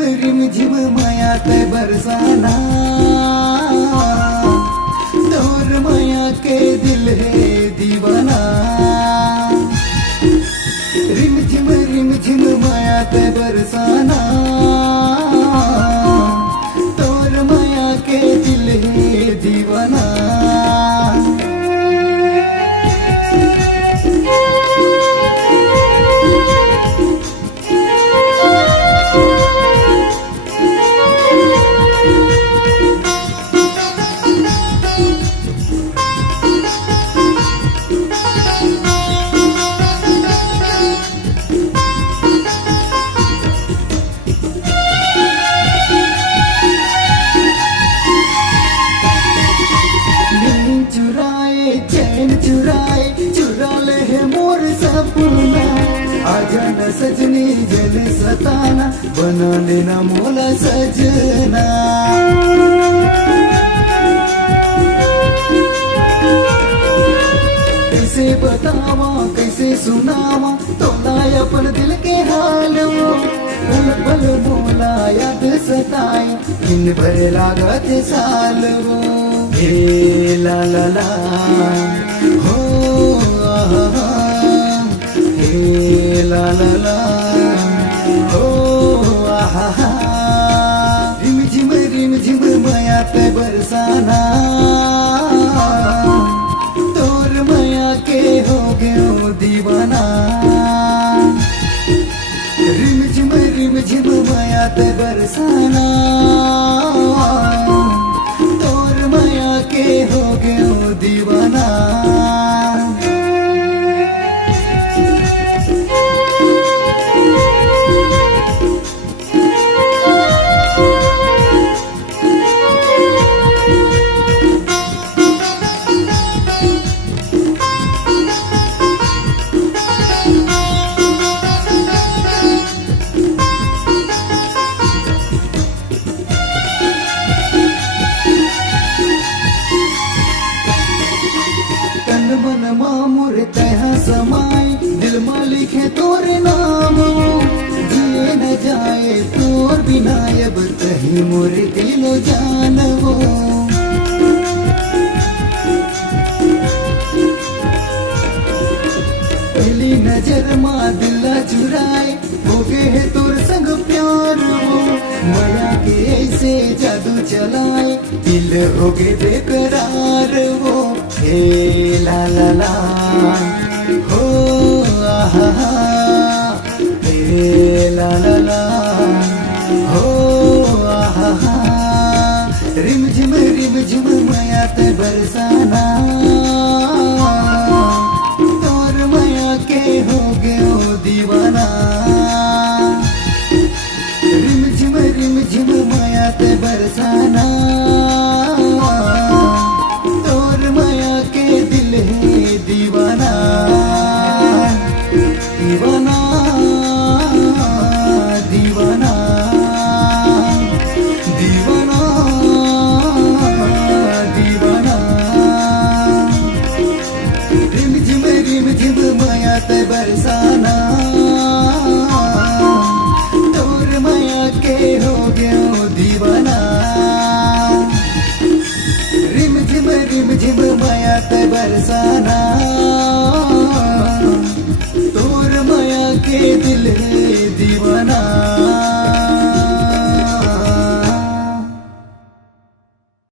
Rim झिम माया ते बरसाना, तोर माया के दिल है दीवाना। रिम झिम माया ते बरसाना, तोर माया के दिल है दीवाना। चैन चुराए चुरा ले है मोर सपना, आजा न सजनी जल सताना, बना लेना मोला सजना। कैसे बतावा कैसे सुनावा तोला अपन दिल के हाल, पल पल मोला याद सताई, दिन भर लागत साल वो। हे ला ला ला हो आहा, हे ला ला ला हो आहा। रिम झिम माया ते बरसाना, तोर माया के हो गयो दीवाना। रिम झिम माया ते बरसाना, तोर माया के हो गयो दीवाना। मन मामुर तहा समाई, दिल मालिक है तोरे नाम, जिए न जाए तोर बिना अब कहीं मोरे दिलो जान वो। पहली नजर माँ दिला चुराए, हो गए है तोर संग प्यार वो। माया के ऐसे जादू चलाए, दिल हो गए बेकरार वो। हे ला ला ला हो आहा, हे ला ला ला।